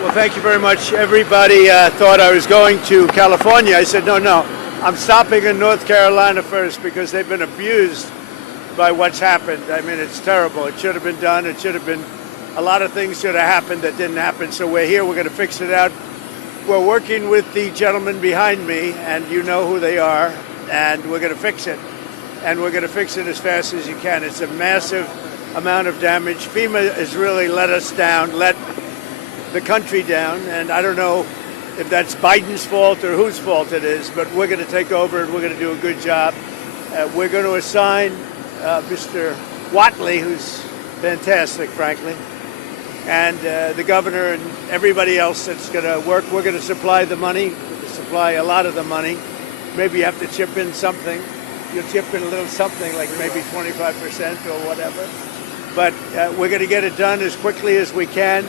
Well, thank you very much. Everybody thought I was going to California. I said, no, I'm stopping in North Carolina first because they've been abused by what's happened. I mean, it's terrible. It should have been done. It should have been, a lot of things should have happened that didn't happen. So we're here. We're going to fix it out. We're working with the gentleman behind me, and you know who they are, and we're going to fix it. And we're going to fix it as fast as you can. It's a massive amount of damage. FEMA has really let us down, let the country down, and I don't know if that's Biden's fault or whose fault it is, but we're going to take over and we're going to do a good job. We're going to assign Mr. Whatley, who's fantastic, frankly, and the governor and everybody else that's going to work. We're going to supply the money, supply a lot of the money. Maybe you have to chip in something. You'll chip in a little something, like maybe 25% or whatever. But we're going to get it done as quickly as we can.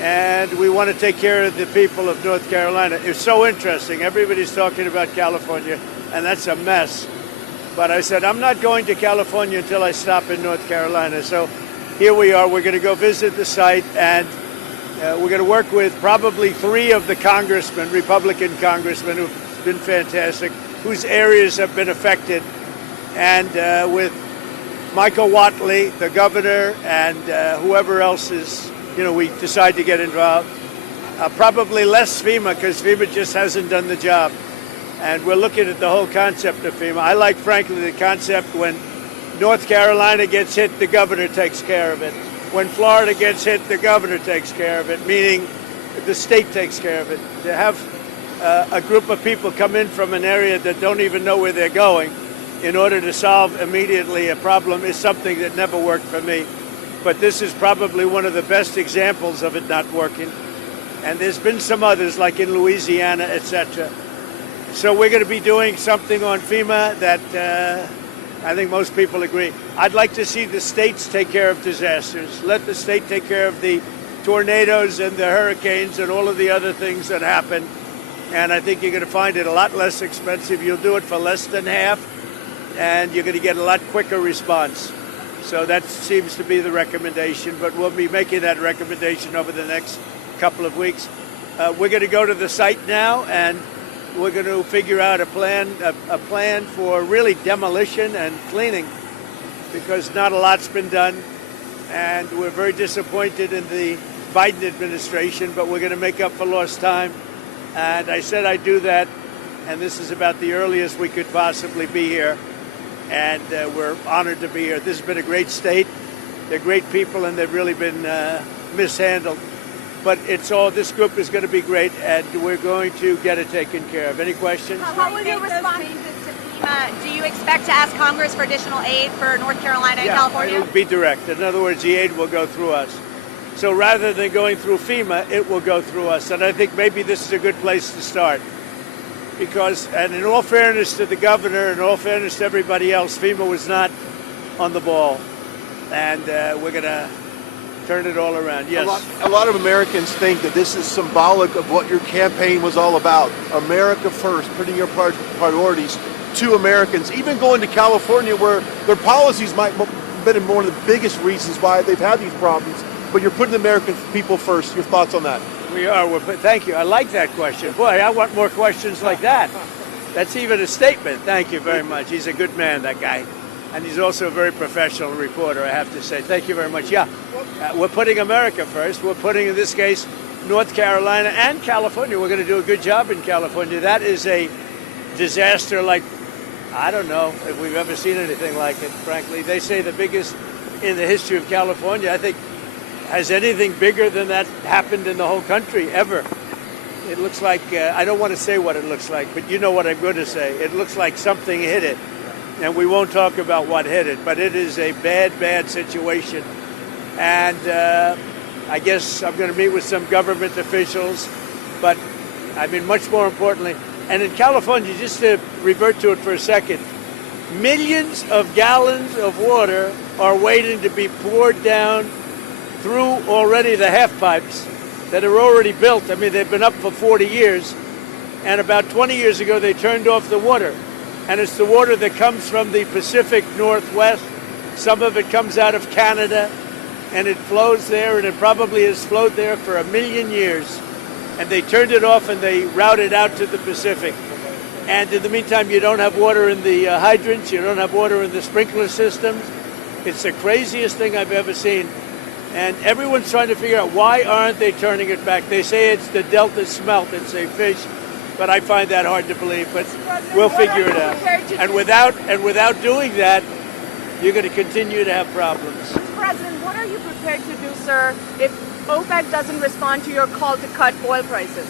And we want to take care of the people of North Carolina. It's so interesting. Everybody's talking about California, and that's a mess. But I said, I'm not going to California until I stop in North Carolina. So here we are. We're going to go visit the site, and we're going to work with probably 3 of the congressmen, Republican congressmen, who've been fantastic, whose areas have been affected, and with Michael Whatley, the governor, and whoever else is, we decide to get involved. Probably less FEMA, because FEMA just hasn't done the job. And we're looking at the whole concept of FEMA. I like, frankly, the concept when North Carolina gets hit, the governor takes care of it. When Florida gets hit, the governor takes care of it, meaning the state takes care of it. To have a group of people come in from an area that don't even know where they're going in order to solve immediately a problem is something that never worked for me. But this is probably one of the best examples of it not working. And there's been some others, like in Louisiana, etc. So we're going to be doing something on FEMA that I think most people agree. I'd like to see the states take care of disasters. Let the state take care of the tornadoes and the hurricanes and all of the other things that happen. And I think you're going to find it a lot less expensive. You'll do it for less than half, and you're going to get a lot quicker response. So that seems to be the recommendation, but we'll be making that recommendation over the next couple of weeks. We're going to go to the site now, and we're going to figure out a plan for really demolition and cleaning, because not a lot's been done, and we're very disappointed in the Biden administration, but we're going to make up for lost time. And I said I'd do that, and this is about the earliest we could possibly be here. And we're honored to be here. This has been a great state. They're great people, and they've really been mishandled. But this group is going to be great, and we're going to get it taken care of. Any questions? How will you respond to FEMA? Do you expect to ask Congress for additional aid for North Carolina and California? It'll be direct. In other words, the aid will go through us. So rather than going through FEMA, it will go through us. And I think maybe this is a good place to start. Because, and in all fairness to the governor, and in all fairness to everybody else, FEMA was not on the ball. And we're going to turn it all around. Yes. A lot of Americans think that this is symbolic of what your campaign was all about. America first, putting your priorities to Americans. Even going to California, where their policies might have been one of the biggest reasons why they've had these problems. But you're putting the American people first. Your thoughts on that? We are. Thank you. I like that question. Boy, I want more questions like that. That's even a statement. Thank you very much. He's a good man, that guy. And he's also a very professional reporter, I have to say. Thank you very much. Yeah, we're putting America first. We're putting, in this case, North Carolina and California. We're going to do a good job in California. That is a disaster like, I don't know if we've ever seen anything like it, frankly. They say the biggest in the history of California. I think, has anything bigger than that happened in the whole country ever? It looks like, I don't want to say what it looks like, but you know what I'm going to say. It looks like something hit it. And we won't talk about what hit it, but it is a bad, bad situation. And I guess I'm going to meet with some government officials, but I mean, much more importantly, and in California, just to revert to it for a second, millions of gallons of water are waiting to be poured down through already the half pipes that are already built. I mean, they've been up for 40 years, and about 20 years ago, they turned off the water. And it's the water that comes from the Pacific Northwest. Some of it comes out of Canada. and it flows there, and it probably has flowed there for 1,000,000 years. And they turned it off and they routed out to the Pacific. And in the meantime, you don't have water in the hydrants, you don't have water in the sprinkler systems. It's the craziest thing I've ever seen. And everyone's trying to figure out, why aren't they turning it back? They say it's the Delta smelt, it's a fish, but I find that hard to believe, but we'll figure it out. And without doing that, you're going to continue to have problems. Mr. President, what are you prepared to do, sir, if OPEC doesn't respond to your call to cut oil prices?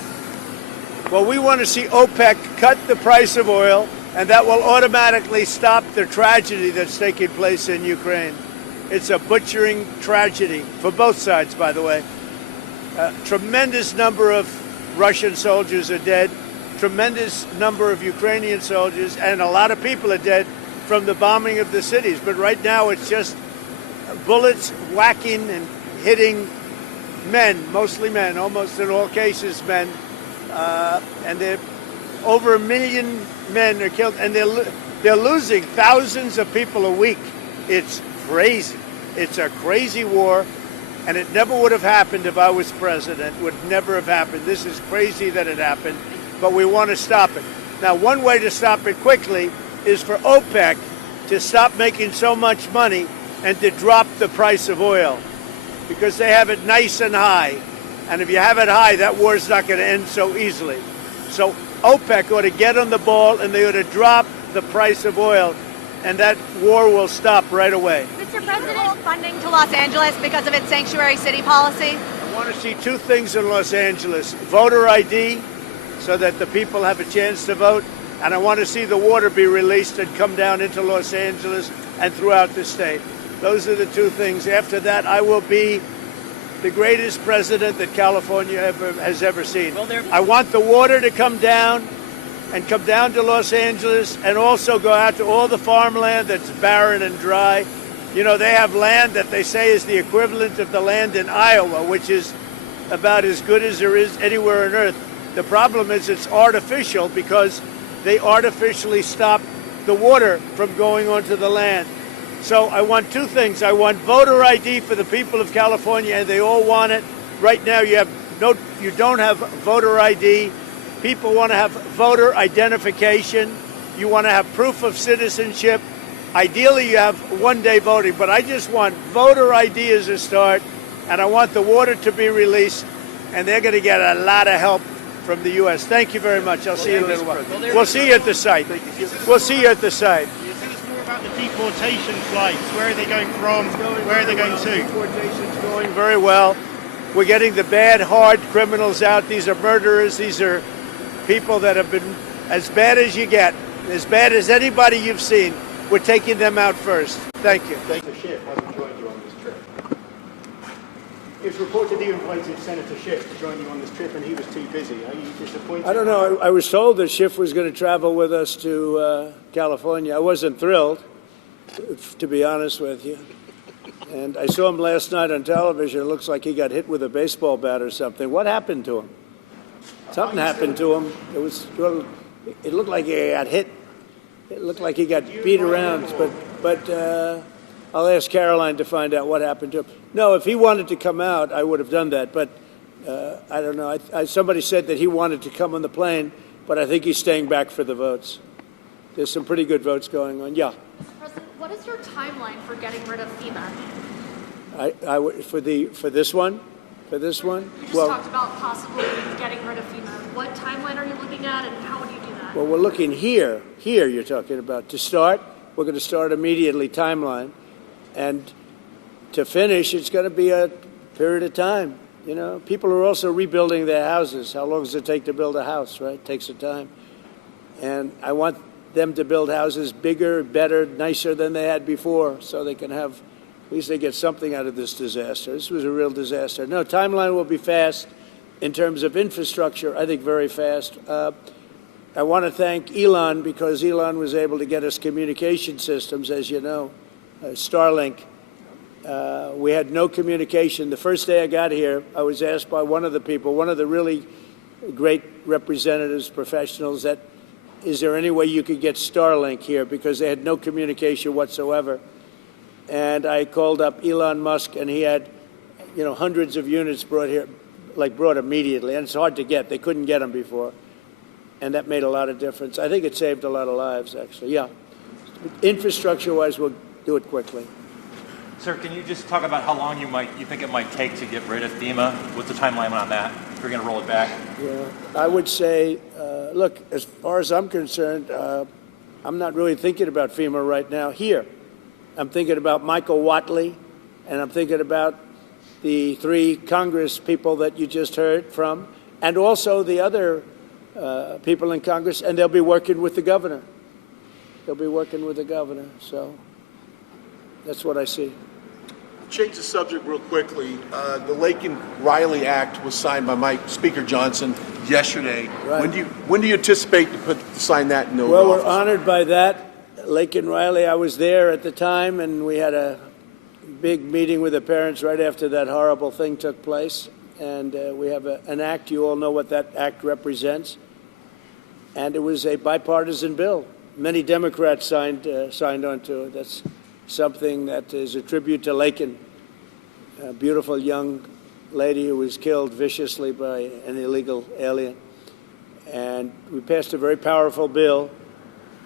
Well, we want to see OPEC cut the price of oil, and that will automatically stop the tragedy that's taking place in Ukraine. It's a butchering tragedy for both sides, by the way. A tremendous number of Russian soldiers are dead, tremendous number of Ukrainian soldiers, and a lot of people are dead from the bombing of the cities. But right now it's just bullets whacking and hitting men, mostly men, almost in all cases men. And over 1,000,000 men are killed, and they're losing thousands of people a week. It's crazy. It's a crazy war, and it never would have happened if I was president. Would never have happened. This is crazy that it happened, but we want to stop it. Now, one way to stop it quickly is for OPEC to stop making so much money and to drop the price of oil, because they have it nice and high. And if you have it high, that war's not going to end so easily. So OPEC ought to get on the ball, and they ought to drop the price of oil, and that war will stop right away. Mr. President, funding to Los Angeles because of its sanctuary city policy? I want to see two things in Los Angeles: voter ID, so that the people have a chance to vote, and I want to see the water be released and come down into Los Angeles and throughout the state. Those are the two things. After that, I will be the greatest president that California has ever seen. I want the water to come down and come down to Los Angeles, and also go out to all the farmland that's barren and dry. You know, they have land that they say is the equivalent of the land in Iowa, which is about as good as there is anywhere on earth. The problem is it's artificial, because they artificially stop the water from going onto the land. So I want two things. I want voter ID for the people of California, and they all want it. Right now you don't have voter ID. People want to have voter identification. You want to have proof of citizenship. Ideally, you have one-day voting, but I just want voter ID as a start, and I want the water to be released, and they're going to get a lot of help from the U.S. Thank you very much. I'll see you in a little while. We'll see you at the site. We'll see you at the site. Tell us more about the deportation flights. Where are they going from? Where are they going to? Deportations going very well. We're getting the bad, hard criminals out. These are murderers. These are people that have been as bad as you get, as bad as anybody you've seen. We're taking them out first. Thank you. Senator Schiff hasn't joined you on this trip. It's reported you invited Senator Schiff to join you on this trip, and he was too busy. Are you disappointed? I don't know. I was told that Schiff was going to travel with us to California. I wasn't thrilled, to be honest with you. And I saw him last night on television. It looks like he got hit with a baseball bat or something. What happened to him? Something happened to him. It looked like he got hit. It looked like he got beat around. But I'll ask Caroline to find out what happened to him. No, if he wanted to come out, I would have done that. But I don't know. Somebody said that he wanted to come on the plane, but I think he's staying back for the votes. There's some pretty good votes going on. Yeah. Mr. President, what is your timeline for getting rid of FEMA? For this one? For this one? You just talked about possibly getting rid of FEMA. What timeline are you looking at, and how would you do that? Well, we're looking here. Here you're talking about. To start, we're going to start immediately, timeline. And to finish, it's going to be a period of time. You know, people are also rebuilding their houses. How long does it take to build a house, right? It takes some time. And I want them to build houses bigger, better, nicer than they had before, so they can have, at least they get something out of this disaster. This was a real disaster. No, timeline will be fast. In terms of infrastructure, I think very fast. I want to thank Elon, because Elon was able to get us communication systems, as you know, Starlink. We had no communication. The first day I got here, I was asked by one of the people, one of the really great representatives, professionals, that is there any way you could get Starlink here, because they had no communication whatsoever. and I called up Elon Musk, and he had, hundreds of units brought here, brought immediately, and it's hard to get. They couldn't get them before, and that made a lot of difference. I think it saved a lot of lives, actually. Yeah, infrastructure-wise, we'll do it quickly. Sir, can you just talk about how long you think it might take to get rid of FEMA? What's the timeline on that? If you're going to roll it back? Yeah, I would say, look, as far as I'm concerned, I'm not really thinking about FEMA right now here. I'm thinking about Michael Watley, and I'm thinking about the 3 Congress people that you just heard from, and also the other people in Congress, and they'll be working with the governor. They'll be working with the governor, so that's what I see. Change the subject real quickly. The Laken-Riley Act was signed by Speaker Johnson yesterday. Right. When do you anticipate to sign that in Well, office? we're honored by that. Laken-Riley, I was there at the time, and we had a big meeting with the parents right after that horrible thing took place. And we have an act. You all know what that act represents. And it was a bipartisan bill. Many Democrats signed onto it. That's something that is a tribute to Laken, a beautiful young lady who was killed viciously by an illegal alien. And we passed a very powerful bill,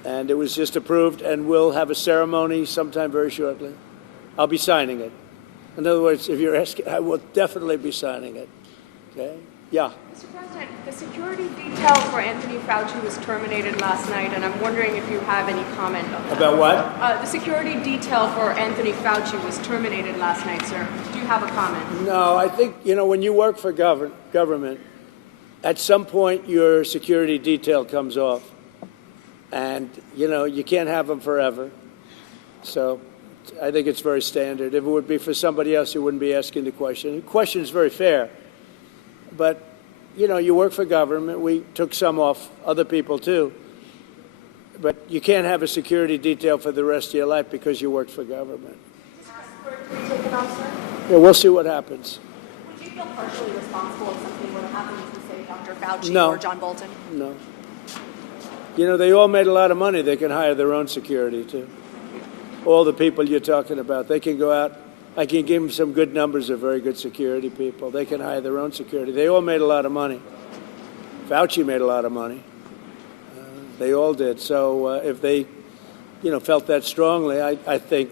and it was just approved, and we'll have a ceremony sometime very shortly. I'll be signing it. In other words, if you're asking, I will definitely be signing it. Okay? Yeah. Mr. President, the security detail for Anthony Fauci was terminated last night, and I'm wondering if you have any comment on that. About what? The security detail for Anthony Fauci was terminated last night, sir. Do you have a comment? No, I think, when you work for government, at some point your security detail comes off. And, you can't have them forever. So I think it's very standard. If it would be for somebody else, you wouldn't be asking the question. The question is very fair. But, you work for government. We took some off, other people too. But you can't have a security detail for the rest of your life because you worked for government. Is this taken off, sir? Yeah, we'll see what happens. Would you feel partially responsible if something were to happen to, say, Dr. Fauci No. or John Bolton? No. They all made a lot of money. They can hire their own security, too. All the people you're talking about, they can go out. I can give them some good numbers of very good security people. They can hire their own security. They all made a lot of money. Fauci made a lot of money. They all did. So if they, felt that strongly, I think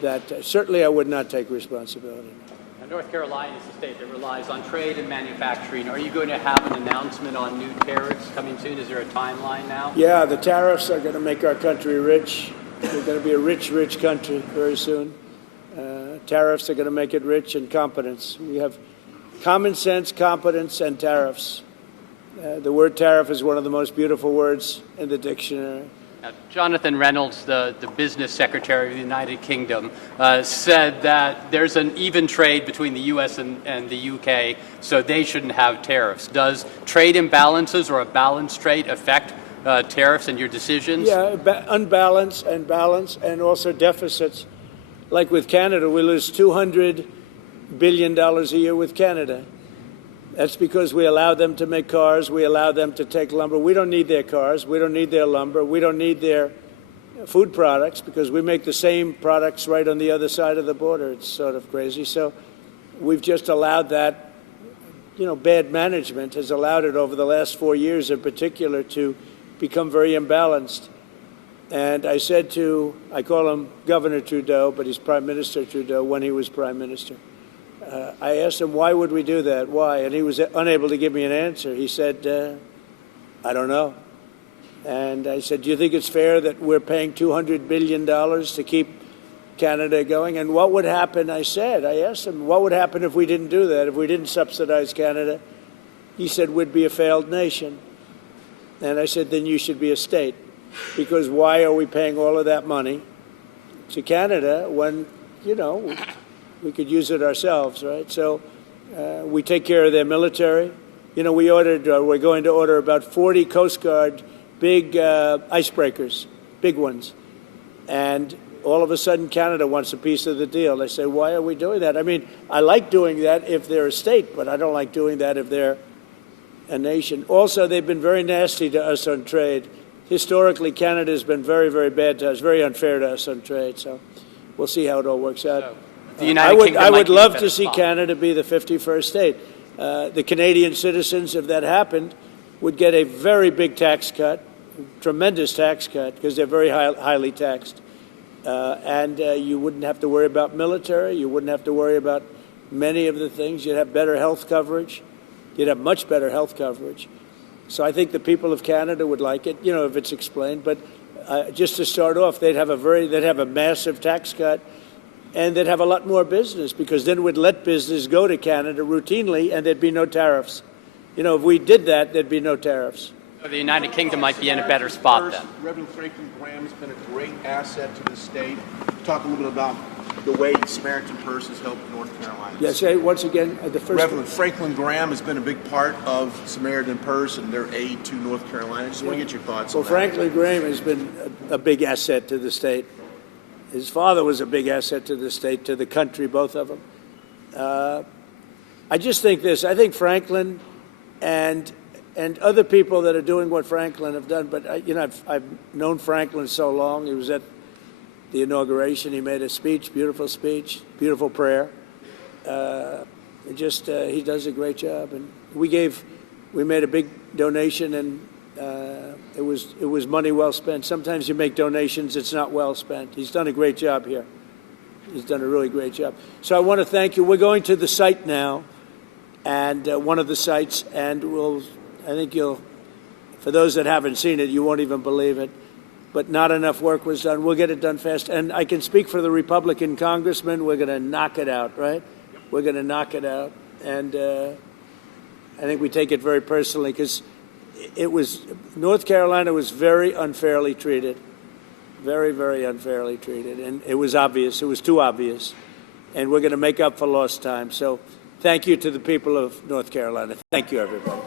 that certainly I would not take responsibility. Now, North Carolina is a state that relies on trade and manufacturing. Are you going to have an announcement on new tariffs coming soon? Is there a timeline now? Yeah, the tariffs are going to make our country rich. We're going to be a rich, rich country very soon. Tariffs are going to make it rich, and competence. We have common sense, competence, and tariffs. The word tariff is one of the most beautiful words in the dictionary. Now, Jonathan Reynolds, the business secretary of the United Kingdom, said that there's an even trade between the U.S. and the U.K., so they shouldn't have tariffs. Does trade imbalances or a balanced trade affect tariffs and your decisions? Yeah, unbalanced and balance, and also deficits. Like with Canada, we lose $200 billion a year with Canada. That's because we allow them to make cars. We allow them to take lumber. We don't need their cars. We don't need their lumber. We don't need their food products because we make the same products right on the other side of the border. It's sort of crazy. So we've just allowed that, bad management has allowed it over the last 4 years in particular to become very imbalanced. And I said I call him Governor Trudeau, but he's Prime Minister Trudeau when he was Prime Minister. I asked him, why would we do that? Why? And he was unable to give me an answer. He said, I don't know. And I said, do you think it's fair that we're paying $200 billion to keep Canada going? And what would happen, I asked him, what would happen if we didn't do that, if we didn't subsidize Canada? He said, we'd be a failed nation. And I said, then you should be a state. Because why are we paying all of that money to Canada when, we could use it ourselves, right? So we take care of their military. We're going to order about 40 Coast Guard big icebreakers, big ones. And all of a sudden, Canada wants a piece of the deal. They say, why are we doing that? I mean, I like doing that if they're a state, but I don't like doing that if they're a nation. Also, they've been very nasty to us on trade. Historically, Canada has been very, very bad to us, very unfair to us on trade. So we'll see how it all works out. The United Kingdom I might would be in a love better to see spot. Canada be the 51st state. The Canadian citizens, if that happened, would get a very big tax cut, tremendous tax cut, because they're very highly taxed. And you wouldn't have to worry about military. You wouldn't have to worry about many of the things. You'd have better health coverage. You'd have much better health coverage. So I think the people of Canada would like it, if it's explained. But just to start off, they'd have a massive tax cut, and they'd have a lot more business, because then we'd let business go to Canada routinely, and there'd be no tariffs. If we did that, there'd be no tariffs. So the United Kingdom might be in a better spot then. Reverend Franklin Graham has been a great asset to the state. Talk a little bit about the way Samaritan Purse has helped North Carolina. Yes, once again, the first. Reverend Franklin Graham has been a big part of Samaritan Purse and their aid to North Carolina. Just want to get your thoughts on that. Franklin Graham has been a big asset to the state. His father was a big asset to the state, to the country, both of them. I just think this. I think Franklin and other people that are doing what Franklin have done. But I've known Franklin so long. He was at the inauguration. He made a speech, beautiful prayer. He does a great job. And we made a big donation, and it was money well spent. Sometimes you make donations, it's not well spent. He's done a great job here. He's done a really great job. So I want to thank you. We're going to the site now, and one of the sites, and I think for those that haven't seen it, you won't even believe it, but not enough work was done. We'll get it done fast. And I can speak for the Republican congressman. We're going to knock it out, right? We're going to knock it out. And I think we take it very personally, because North Carolina was very unfairly treated, very, very unfairly treated. And it was obvious. It was too obvious. And we're going to make up for lost time. So thank you to the people of North Carolina. Thank you, everybody.